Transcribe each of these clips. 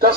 10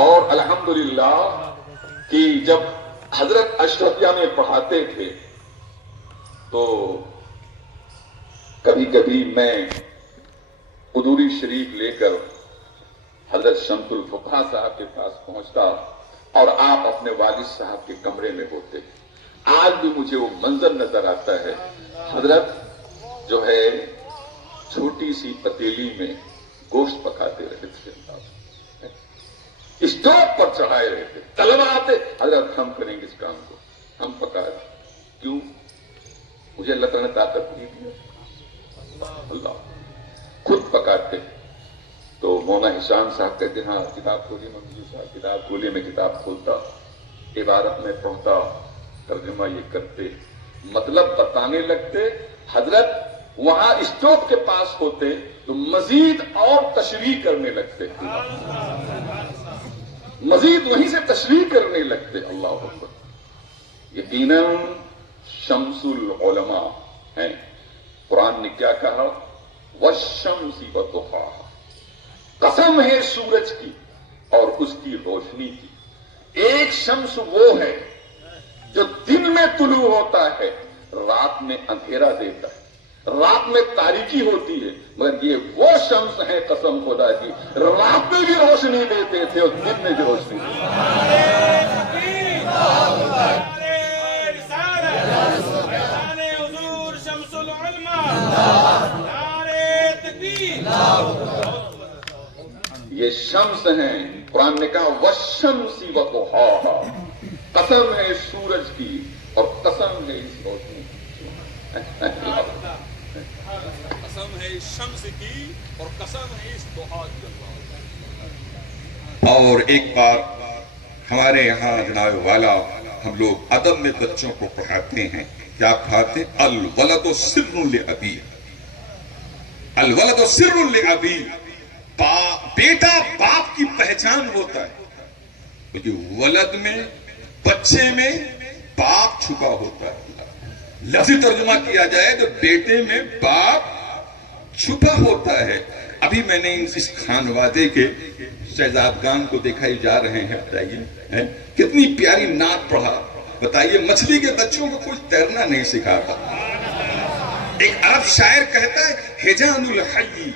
اور الحمدللہ کہ جب حضرت اشرفیہ میں پڑھاتے تھے تو کبھی کبھی میں قدوری شریف لے کر حضرت شمس الفقہا صاحب کے پاس پہنچتا اور آپ اپنے والد صاحب کے کمرے میں ہوتے. آج بھی مجھے وہ منظر نظر آتا ہے. حضرت جو ہے چھوٹی سی پتیلی میں گوشت پکاتے رہتے تھے, اسٹوو پر چڑھائے رہتے, طلبا آتے, حضرت ہم کریں گے اس کام کو, ہم پکا رہے. کیوں؟ مجھے اللہ تعالیٰ نے طاقت نہیں دی, اللہ خود پکاتے. تو مولانا ہشام صاحب کہتے ہیں ہاں کتاب کھولیے منظور صاحب, کتاب کھولیے. میں کتاب کھولتا, عبارت میں پڑھتا, ترجمہ یہ کرتے, مطلب بتانے لگتے. حضرت وہاں اسٹوو کے پاس ہوتے تو مزید اور تشریح کرنے لگتے, مزید وہیں سے تشریح کرنے لگتے. اللہ اکبر. یقیناً شمس العلماء ہیں. قرآن نے کیا کہا؟ والشمس وضحاها, قسم ہے سورج کی اور اس کی روشنی کی. ایک شمس وہ ہے جو دن میں طلوع ہوتا ہے, رات میں اندھیرا دیتا ہے, رات میں تاریکی ہوتی ہے. مگر یہ وہ شمس ہے قسم خدا کی, رات میں بھی روشنی دیتے تھے اور دن میں بھی روشنی دیتے. یہ شمس ہیں. قرآن نے کہا والشمس وضحاها, قسم ہے سورج کی اور قسم ہے اس روشنی کی. قسم ہے اس شمس کی اور قسم ہے اس ضحا کی. اور ایک بار ہمارے یہاں جناب والا ہم لوگ ادب میں بچوں کو پڑھاتے ہیں. کیا پڑھاتے؟ الولد سر لابی, الولد سر لابی, بیٹا باپ کی پہچان ہوتا ہے. کیونکہ ولد میں, بچے میں باپ چھپا ہوتا ہے. لفظی ترجمہ کیا جائے تو بیٹے میں باپ چھپا ہوتا ہے. ابھی میں نے اس خانوادے کے شہزادگان کو دیکھا, ہی جا رہے ہیں. بتائیے کتنی پیاری نعت پڑھا. بتائیے مچھلی کے بچوں کو کچھ تیرنا نہیں سکھاتا. ایک عرب شاعر کہتا ہے ہجان الحی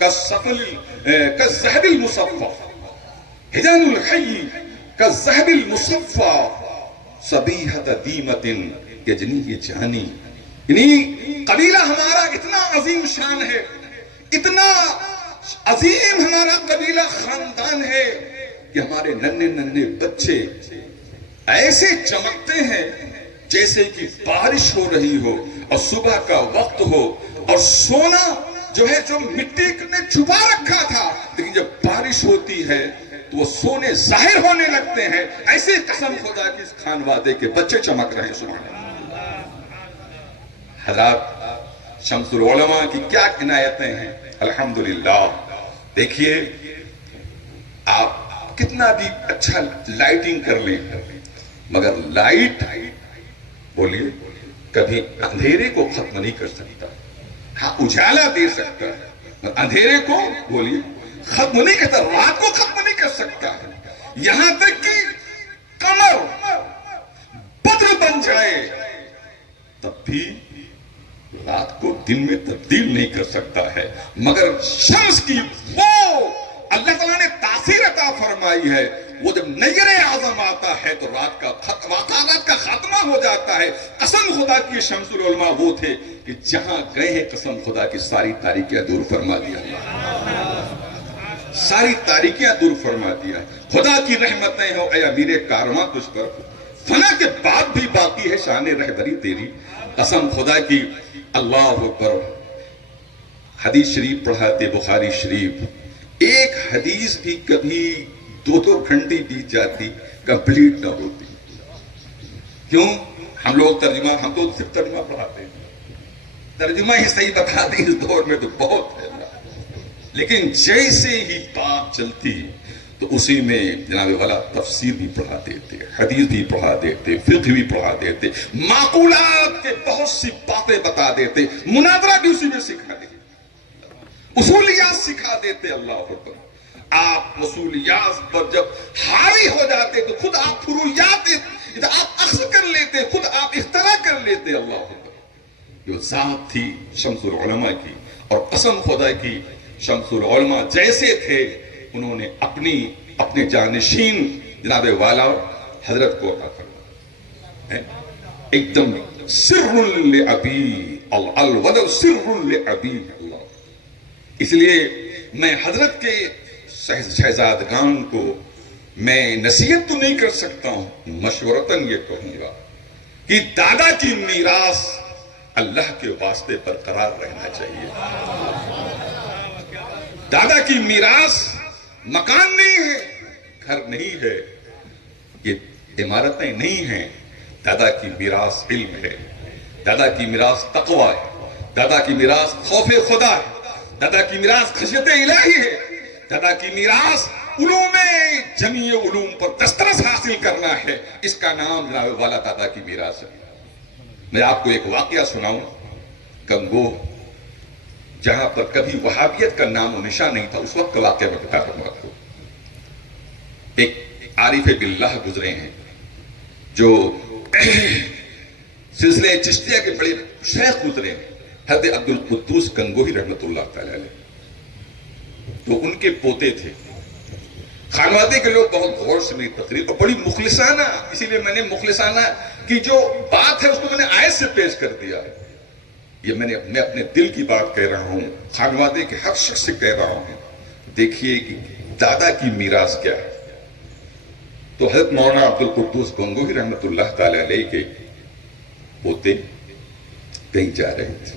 كالذهب المصفى, هجان الحي كالذهب المصفى صبيحة ديمة يجنيه جاني. یعنی قبیلہ ہمارا اتنا عظیم شان ہے, اتنا عظیم ہمارا قبیلہ خاندان ہے کہ ہمارے ننھے ننھے بچے ایسے چمکتے ہیں جیسے کہ بارش ہو رہی ہو اور صبح کا وقت ہو, اور سونا جو ہے جو مٹی نے چھپا رکھا تھا, لیکن جب بارش ہوتی ہے تو وہ سونے ظاہر ہونے لگتے ہیں. ایسے قسم خدا کی اس خانوادے کے بچے چمک رہے ہیں. سبحان اللہ. حضرات شمس العلماء کی کیا عنایتیں ہیں الحمدللہ. دیکھیے آپ کتنا بھی اچھا لائٹنگ کر لیں, مگر لائٹ بولیے کبھی اندھیرے کو ختم نہیں کر سکتا. ہاں اجالا دے سکتا ہے, اندھیرے کو بولیے ختم نہیں کرتا, رات کو ختم نہیں کر سکتا. یہاں تک کہ قمر بدر بن جائے تب بھی رات کو دن میں تبدیل نہیں کر سکتا ہے. مگر شمس کی وہ اللہ تعالیٰ نے تاثیر عطا فرمائی ہے, وہ جب نیر اعظم آتا ہے تو رات کا خاتمہ ہو جاتا ہے. قسم خدا کی شمس العلماء وہ تھے کہ جہاں گئے ہیں قسم خدا کی ساری تاریکیاں دور فرما دیا, ساری تاریکیاں دور فرما دیا. خدا کی رحمتیں ہو اے امیر کارواں تجھ پر, فنا کے بعد بھی باقی ہے شان رہبری تیری. قسم خدا کی. اللہ اکبر. حدیث شریف پڑھاتے بخاری شریف, ایک حدیث بھی کبھی 2 گھنٹے بیت جاتی کمپلیٹ نہ ہوتی. کیوں؟ ہم لوگ ہم تو صرف ترجمہ پڑھاتے ہیں, ترجمہ ہی صحیح بتاتے ہیں اس دور میں تو بہت ہے, لیکن جیسے ہی بات چلتی تو اسی میں جناب والا تفسیر بھی پڑھا دیتے, حدیث بھی پڑھا دیتے, فقہ بھی پڑھا دیتے, معقولات کے بہت سی باتیں بتا دیتے, مناظرہ بھی اسی میں سکھا دیتے, اصولیات سکھا دیتے. اللہ اکبر. آپ وصولیات پر جب حاوی ہو جاتے تو خود آپ فرویات آپ اخذ کر لیتے، خود آپ اختراع کر لیتے. اللہ اکبر. جو ذات تھی شمس العلماء کی، اور قسم خدا کی شمس العلماء جیسے تھے انہوں نے اپنے جانشین جناب والا حضرت کو عطا فرمایا. ایک دم سر لعبی الولد سر لعبی. اللہ. اس لیے میں حضرت کے شہزادگان کو میں نصیحت تو نہیں کر سکتا ہوں، مشورتاً یہ کہوں گا کہ دادا کی میراث اللہ کے واسطے برقرار رہنا چاہیے. دادا کی میراث مکان نہیں ہے، گھر نہیں ہے، یہ عمارتیں نہیں ہیں. دادا کی میراث علم ہے، دادا کی میراث تقوی ہے، دادا کی میراث خوف خدا ہے، دادا کی میراث خشیت الہی ہے، دادا کی میراث علوم جمیع علوم پر دسترس حاصل کرنا ہے. اس کا نام جناب والا دادا کی میراث ہے. میں آپ کو ایک واقعہ سناؤں. گنگو جہاں پر کبھی وہابیت کا نام و نشان نہیں تھا، اس وقت کا واقعہ میں بتا رہا ہوں آپ کو. ایک عارف باللہ گزرے ہیں جو سلسلے چشتیہ کے بڑے شیخ گزرے ہیں، حضرت عبد القدوس گنگوہی رحمۃ اللہ تعالی علیہ. تو ان کے پوتے تھے. خانوادے کے لوگ بہت غور سے میری تقریر اور بڑی مخلصانہ، اسی لیے میں نے مخلصانہ کی جو بات ہے اس کو میں نے آیت سے پیش کر دیا ہے. یہ میں اپنے دل کی بات کہہ رہا ہوں، خانوادے کے ہر شخص سے کہہ رہا ہوں. دیکھیے کہ دادا کی میراث کیا ہے. تو حضرت مولانا عبد القدوس گنگوہی رحمۃ اللہ تعالی علیہ کے پوتے کہیں جا رہے تھے.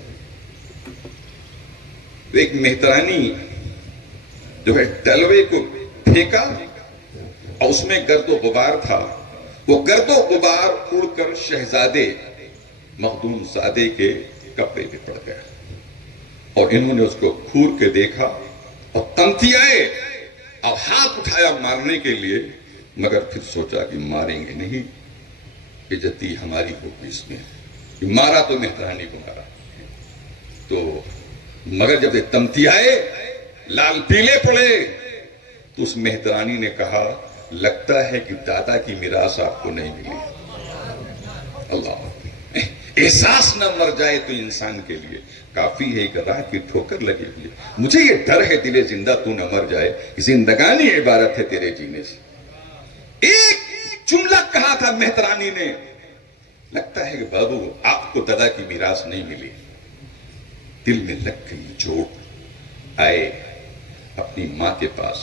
ایک مہترانی جو ہے ڈلوے کو پھینکا اور اس میں گرد و غبار تھا. وہ گرد و غبار اڑ کر شہزادے مخدوم زادے کے کپڑے پہ پڑ گیا اور انہوں نے اس کو گھور کے دیکھا اور تمتیائے اور ہاتھ اٹھایا مارنے کے لیے، مگر پھر سوچا کہ ماریں گے نہیں، عزتی ہماری ہوگی اس میں. مارا تو مہترانی کو مارا. تو مگر جب یہ تمتیائے لال پیلے پڑے تو اس مہترانی نے کہا لگتا ہے کہ دادا کی میراث آپ کو نہیں ملی. اللہ. احساس نہ مر جائے تو انسان کے لیے کافی ہے کہ راہ کی ٹھوکر لگی ہوئی. مجھے یہ ڈر ہے دل زندہ تو نہ مر جائے، زندگانی عبارت ہے تیرے جینے سے. ایک جملہ کہا تھا مہترانی نے، لگتا ہے کہ بابو آپ کو دادا کی میراث نہیں ملی. دل میں لگ گئی چوٹ. آئے اپنی ماں کے پاس،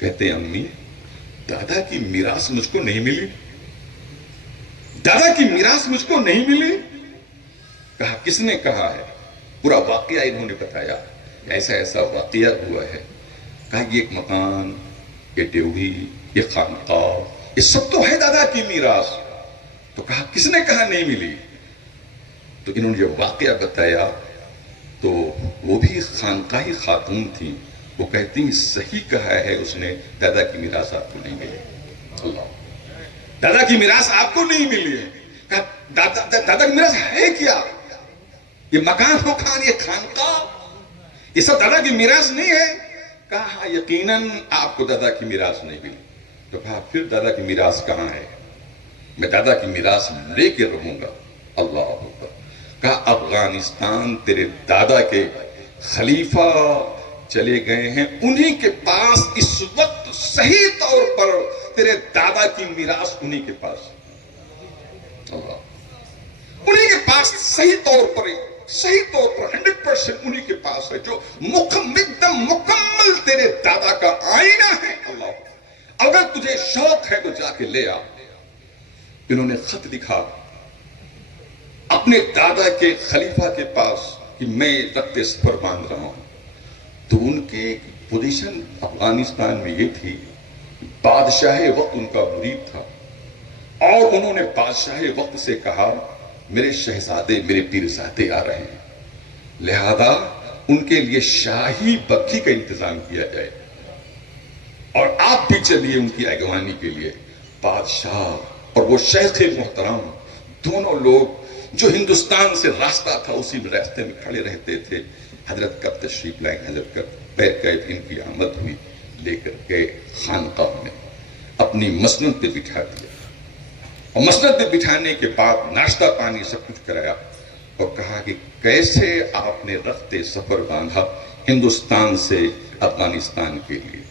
کہتے امی دادا کی میراث مجھ کو نہیں ملی، دادا کی میراث مجھ کو نہیں ملی. کہا کس نے کہا ہے؟ پورا واقعہ انہوں نے بتایا. ایسا ایسا واقعہ ہوا ہے. کہا یہ ایک مکان، یہ ڈیوڑی، یہ خانقاہ، یہ سب تو ہے دادا کی میراث. تو کہا کس نے کہا نہیں ملی؟ تو انہوں نے یہ واقعہ بتایا. تو وہ بھی خانقاہی خاتون تھی. وہ کہتی ہیں صحیح کہا ہے اس نے، دادا کی میراث آپ کو نہیں ملی. اللہ. دادا کی میراث آپ کو نہیں ملی ہے. کہا دادا کی میراث ہے کیا؟ یہ مکان مکان، یہ خانقاہ، یہ سب دادا کی میراث نہیں ہے. کہا یقیناً آپ کو دادا کی میراث نہیں ملی. تو کہا پھر دادا کی میراث کہاں ہے؟ میں دادا کی میراث لے کے رہوں گا. اللہ اکبر. کہا افغانستان تیرے دادا کے خلیفہ چلے گئے ہیں، انہی کے پاس اس وقت صحیح طور پر تیرے دادا کی میراث انہی کے پاس. اللہ. انہی کے پاس صحیح طور پر 100% انہی کے پاس ہے، جو مکمل تیرے دادا کا آئینہ ہے. اللہ. اگر تجھے شوق ہے تو جا کے لے آ. انہوں نے خط لکھا اپنے دادا کے خلیفہ کے پاس کہ میں رخت سفر باندھ رہا ہوں. تو ان کے پوزیشن افغانستان میں یہ تھی، بادشاہ وقت ان کا مرید تھا اور انہوں نے بادشاہ وقت سے کہا میرے شہزادے، میرے پیرزادے آ رہے ہیں، لہذا ان کے لیے شاہی بگھی کا انتظام کیا جائے اور آپ بھی چلیے ان کی اگوانی کے لیے. بادشاہ اور وہ شیخ محترم دونوں لوگ جو ہندوستان سے راستہ تھا اسی راستے میں کھڑے رہتے تھے. حضرت کب تشریف لائیں، حضرت کب پیر ان کی آمد ہوئی. لے کر کے خانقاہ میں اپنی مسند پہ بٹھا دیا، اور مسند پہ بٹھانے کے بعد ناشتہ پانی سب کچھ کرایا، اور کہا کہ کیسے آپ نے رخت سفر باندھا ہندوستان سے افغانستان کے لیے؟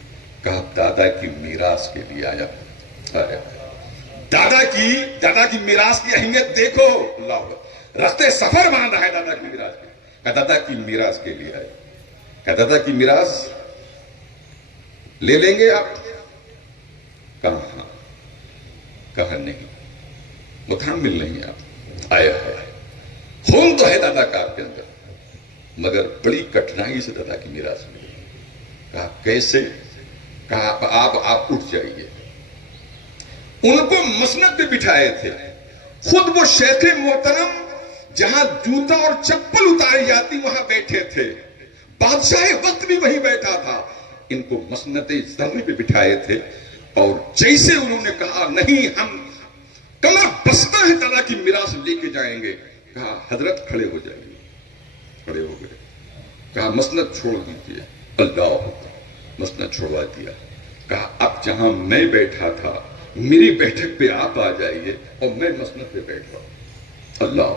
کہا دادا کی میراث کے لیے آیا۔ دادا کی میراث کی اہمیت دیکھو، اللہ اکبر، رخت سفر باندھا ہے دادا کی میراث کے، کہا دادا کی میراث کے لیے آئے۔ کہا دادا کی میراث لے لیں گے آپ؟ کہا ہاں، کہا نہیں، متحمل نہیں آپ، آیا ہے، خون تو ہے دادا کا آپ کے اندر، مگر بڑی کٹھنائی سے دادا کی میراث ملی۔ کہا کیسے؟ کہا آپ اٹھ جائیے۔ ان کو مسند پہ بٹھائے تھے، خود وہ شیخ محترم جہاں جوتا اور چپل اتاری جاتی وہاں بیٹھے تھے، بادشاہ وقت بھی وہیں بیٹھا تھا، ان کو مسند زرنی پہ بٹھائے تھے، اور جیسے انہوں نے کہا نہیں ہم کمر بستہ ہے دادا کی میراث لے کے جائیں گے، کہا حضرت کھڑے ہو جائیں گے، کھڑے ہو گئے، کہا مسند چھوڑ دیجیے، اللہ اکبر، مسند چھوڑوا دیا، کہا اب جہاں میں بیٹھا تھا میری بیٹھک پہ آپ آ جائیے اور میں مسند پہ بیٹھ رہا ہوں۔ اللہ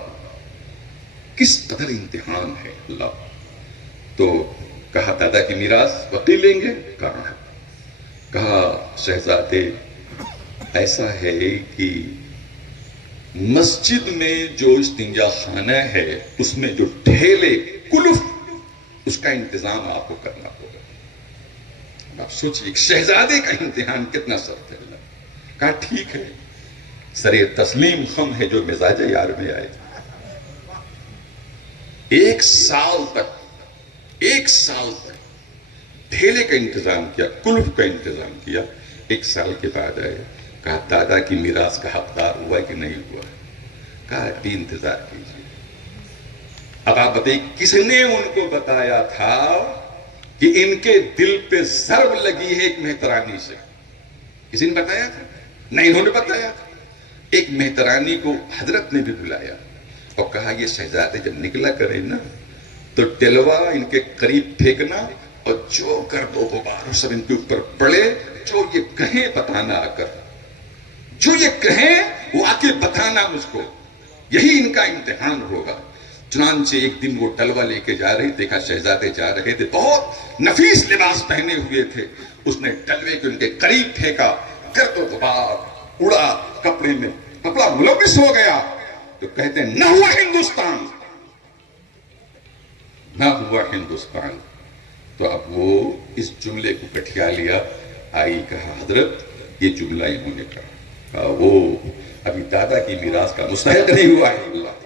کس قدر امتحان ہے اللہ۔ تو کہا دادا کی میراث وقی لیں گے؟ کہا شہزادے ایسا ہے کہ مسجد میں جو استنجا خانہ ہے اس میں جو ڈھیلے کلف اس کا انتظام آپ کو کرنا ہوگا۔ آپ سوچئے ایک شہزادے کا امتحان کتنا سخت ہے۔ کہا ٹھیک ہے، سر تسلیم خم ہے جو مزاج یار میں آئے۔ ایک سال تک ڈھیلے کا انتظام کیا، کلف کا انتظام کیا، ایک سال کے بعد آئے، کہا دادا کی میراث کا حقدار ہوا کہ نہیں ہوا؟ کہا ابھی انتظار کیجیے۔ اب آپ بتائیے کس نے ان کو بتایا تھا کہ ان کے دل پہ ضرب لگی ہے ایک مہترانی سے؟ کسی نے بتایا تھا؟ نہیں، انہوں نے بتایا تھا۔ ایک مہترانی کو حضرت نے بھی بلایا اور کہا یہ شہزادے جب نکلا کریں نا تو ڈلوا ان کے قریب پھینکنا، اور جو گرد و غبار سب ان کے اوپر پڑے، جو یہ کہیں بتانا آ کر، جو یہ کہیں وہ آ کے بتانا مجھ کو، یہی ان کا امتحان ہوگا۔ چنانچہ ایک دن وہ ڈلوا لے کے جا رہی، دیکھا شہزادے جا رہے تھے، بہت نفیس لباس پہنے ہوئے تھے، اس نے ڈلوے کو ان کے قریب پھینکا، گرد و غبار اڑا کپڑے میں، کپڑا ملوث ہو گیا۔ تو کہتے ہیں نہ ہوا ہندوستان، نہ ہوا ہندوستان۔ تو اب وہ اس جملے کو گٹھیا لیا، آئی کہا حضرت یہ جملہ انہوں نے کہا، وہ ابھی دادا کی میراث کا مستحق نہیں ہوا ہے، اللہ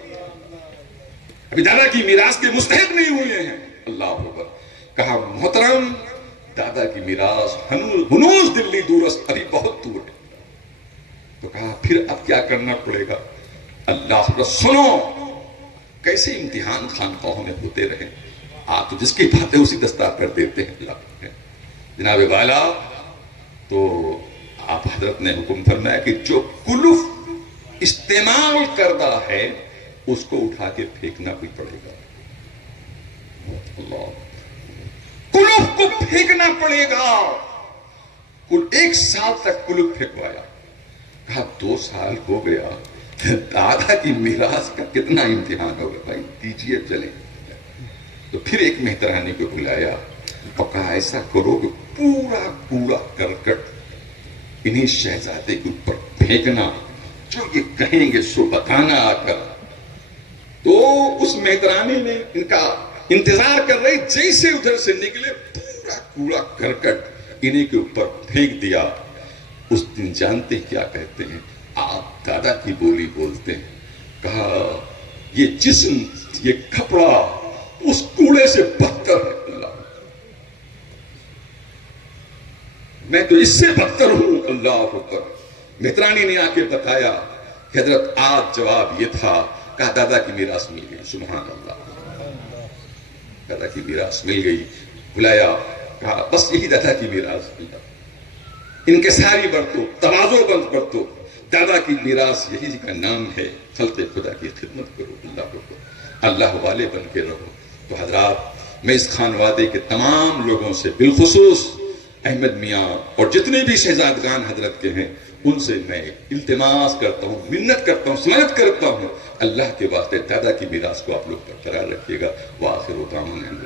ابھی دادا کی میراث کے مستحق نہیں ہوئے ہیں، اللہ اکبر۔ کہا محترم دادا کی میراث ہنوز دلی دورست، ابھی بہت دور ہے۔ تو کہا پھر اب کیا کرنا پڑے گا؟ اللہ اکبر، سنو کیسے امتحان خانقاہوں میں ہوتے رہے، آپ تو جس کی باتیں اسی دستار پر دیتے ہیں۔ اللہ جناب والا، تو آپ حضرت نے حکم فرمایا کہ جو کلف استعمال کردہ ہے اس کو اٹھا کے پھینکنا بھی پڑے گا۔ اللہ کلف کو پھینکنا پڑے گا۔ کل 1 سال تک کلف پھینکوایا۔ کہا 2 سال ہو گیا، دادا کی میراث کا کتنا امتحان ہوگا، بھائی دیجئے چلیں۔ تو پھر ایک مہترانی کو بلایا اور کہا ایسا کرو کہ پورا کوڑا کرکٹ انہیں شہزادے کے اوپر پھینکنا، جو یہ کہیں گے سو بتانا آ کر۔ تو اس مہترانی نے ان کا انتظار کر رہی، جیسے ادھر سے نکلے پورا کوڑا کرکٹ انہیں کے اوپر پھینک دیا۔ اس دن جانتے کیا کہتے ہیں؟ آپ دادا کی بولی بولتے ہیں۔ کہا یہ جسم، یہ کپڑا اس کوڑے سے بدتر ہے، اللہ میں تو اس سے بدتر ہوں، اللہ اکبر۔ مہترانی نے آ کے بتایا کہ حضرت آج جواب یہ تھا، کہا دادا کی میراث مل گئی، سبحان اللہ، دادا کی میراث مل گئی۔ بلایا، کہا بس یہی دادا کی میراث، انکساری برتو، تواضع بند برتو، دادا کی میراث یہی کا نام ہے، خلق خدا کی خدمت کرو، اللہ والے بن کے رہو۔ تو حضرات، میں اس خانوادے کے تمام لوگوں سے، بالخصوص احمد میاں اور جتنے بھی شہزادگان حضرت کے ہیں ان سے میں التماس کرتا ہوں، منت کرتا ہوں، سمجھ کرتا ہوں، اللہ کے واسطے دادا کی میراث کو آپ لوگ برقرار رکھیے گا۔ وآخر دعوانا